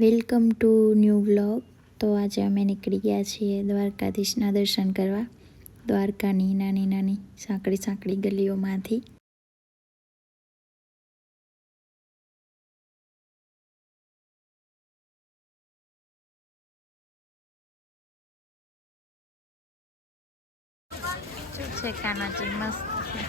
Welcome to new vlog. તો આજે અમે નીકળી ગયા છીએ દ્વારકાધીશના દર્શન કરવા, દ્વારકાની નાની નાની સાંકડી સાંકડી ગલીઓમાંથી. શું છે કાનાજી, મસ્ત છે.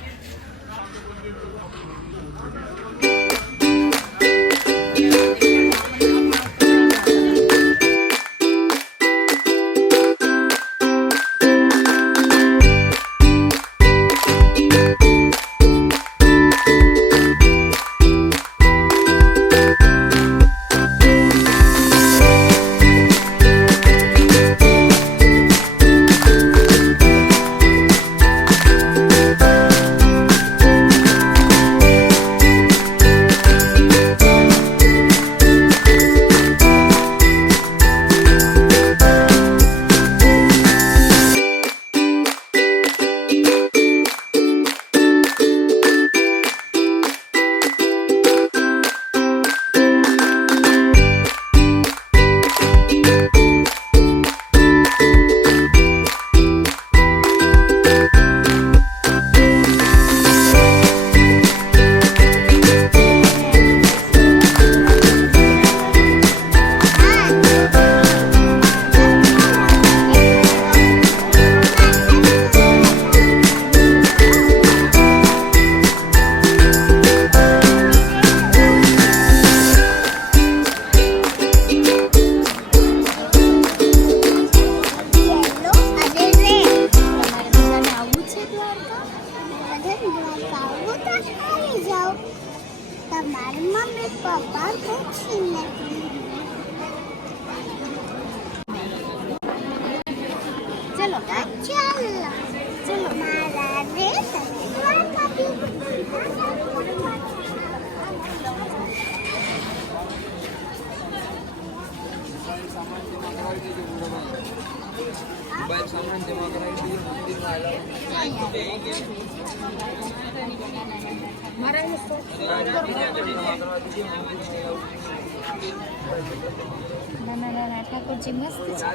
નાના નાના ઠાકોરજી મસ્ત છે.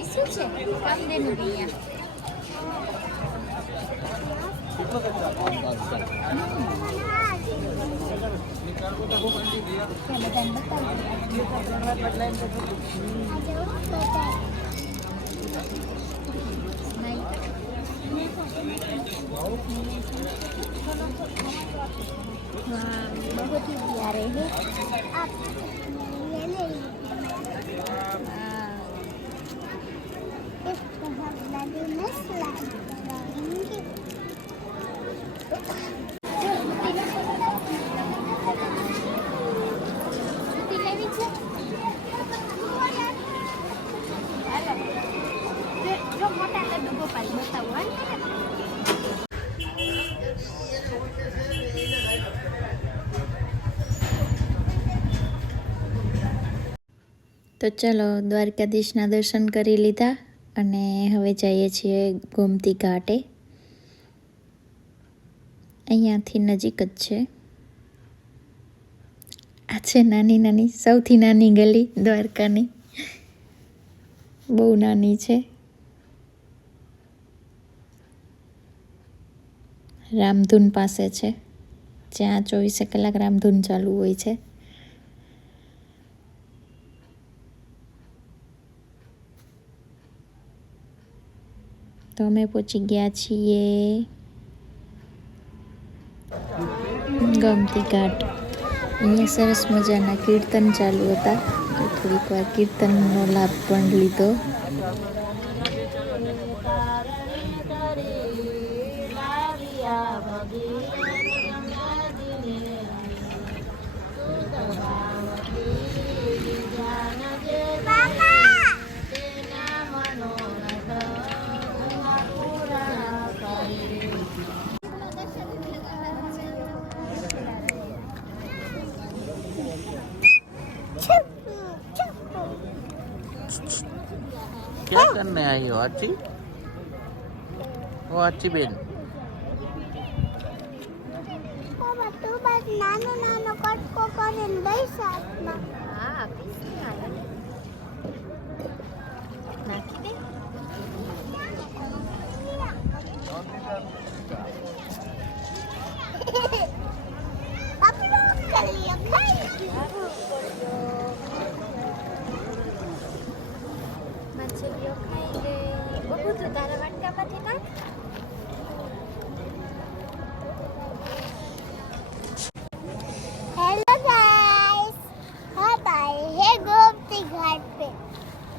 એ શું છે? કામધેનુ અહીંયા. बहुत ही प्यारे हैं. તો ચલો, દ્વારકાધીશના દર્શન કરી લીધા અને હવે જઈએ છીએ ગોમતી ઘાટે. અહીંયાથી નજીક જ છે. આ છે નાની નાની, સૌથી નાની ગલી દ્વારકાની. બહુ નાની છે. રામધૂન પાસે છે, જ્યાં 24 કલાક રામધૂન ચાલુ હોય છે. તો અમે પહોંચી ગયા છીએ ગોમતી ઘાટ. અહીંયા સરસ મજાના કીર્તન ચાલુ હતા, તો થોડીક વાર કીર્તનનો લાભ પણ લીધો. क्या करने आई हो आची? वो आची बेन નાનો નાનો કટકો કરીને દઈ સાતમાં. હા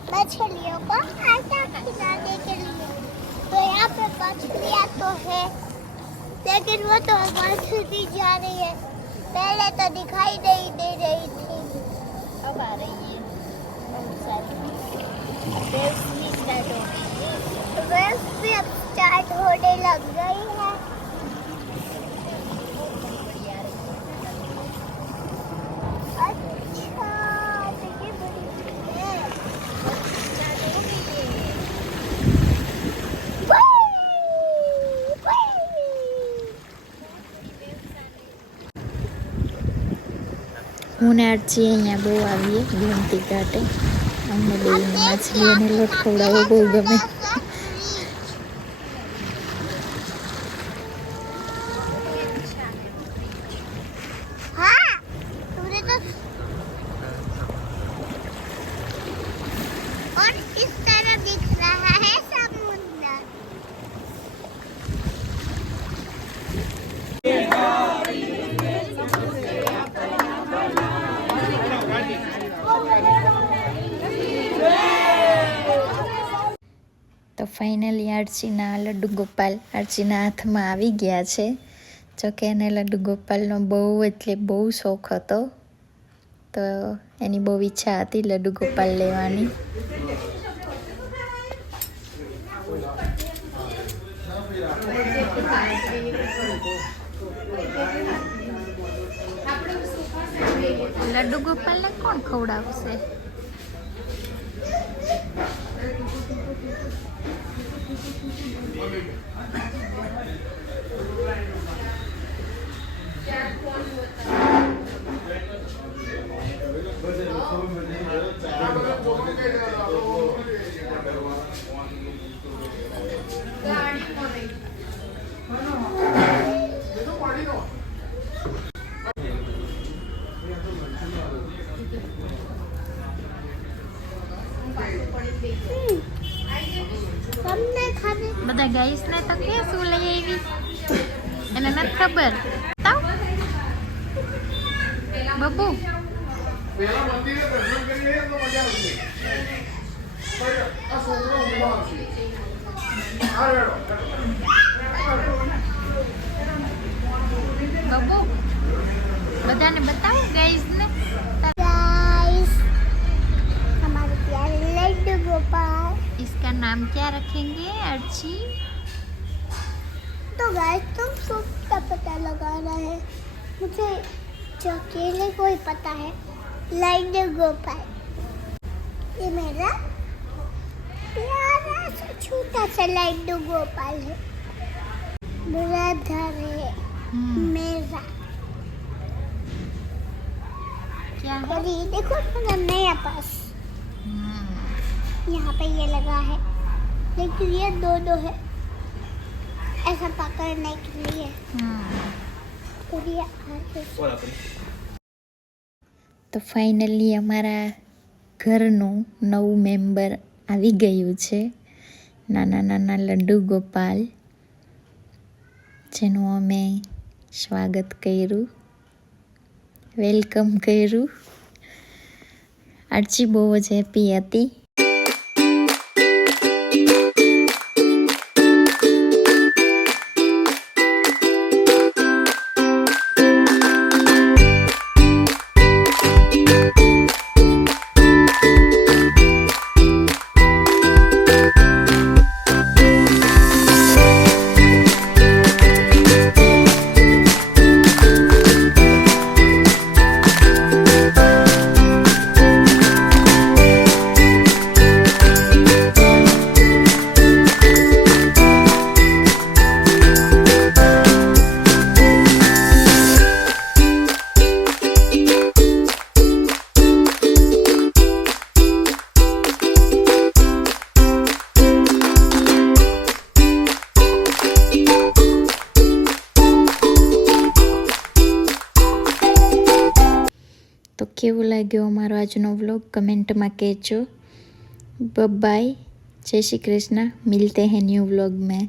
मछलियों को आटा खिलाने के लिए। तो यहाँ पे मछलियाँ तो है, लेकिन वो तो मछली जा रही है। पहले तो दिखाई नहीं दे रही थी, अब आ रही है बहुत सारी। वेव्स भी स्टार्ट हो गई है, वेव्स भी अब स्टार्ट होने लग गई है। अच्छा, तो ये बड़ी है, स्टार्ट हो गई है। હું ને અર્ચી અહીંયા બહુ આવીએ ગોમતી ઘાટે. અમને બેને માછલી અને લોટ ખવડાવવો બહુ ગમે. हाँ, तुमने तो और इस तरह दिख रहा है समुद्र। તો ફાઇનલી અર્ચીના લડ્ડુ ગોપાલ અર્ચીના હાથમાં આવી ગયા છે. જોકે એને લડ્ડુ ગોપાલનો બહુ એટલે બહુ શોખ હતો, તો એની બહુ ઈચ્છા હતી લડ્ડુ ગોપાલ લેવાની. લડ્ડુ ગોપાલને કોણ ખવડાવશે? हमने खाने બધા ગાઈસને તો કે શું લઈ આવી એને નથી ખબર. બતાવ બબુ. બબુ બધાને બતાવો ગાઈસને. गाइस, हमारे प्यारे लड्डू गोपाल। इसका नाम क्या रखेंगे अर्ची? तो गाइस तुम सबका पता लगाना है, मुझे जो अकेले को ही पता है। लड्डू गोपाल, ये मेरा प्यारा सा छोटा सा लड्डू गोपाल है, ब्रदर है मेरा। क्या है? और ये देखो मेरा नया पास यहाँ पे ये लगा है, लेकिन ये दो है ऐसा पकड़ने के लिए। और ये आगे से તો ફાઇનલી અમારા ઘરનું નવું મેમ્બર આવી ગયું છે, નાના નાના લડ્ડુ ગોપાલ, જેનું અમે સ્વાગત કર્યું, વેલકમ કર્યું. અર્ચી બહુ જ હેપી હતી. તો કેવું લાગ્યો અમારો આજનો વ્લોગ કમેન્ટમાં કહેજો. બાય, જય શ્રી કૃષ્ણ. મિલતે હૈ ન્યૂ વ્લોગ में.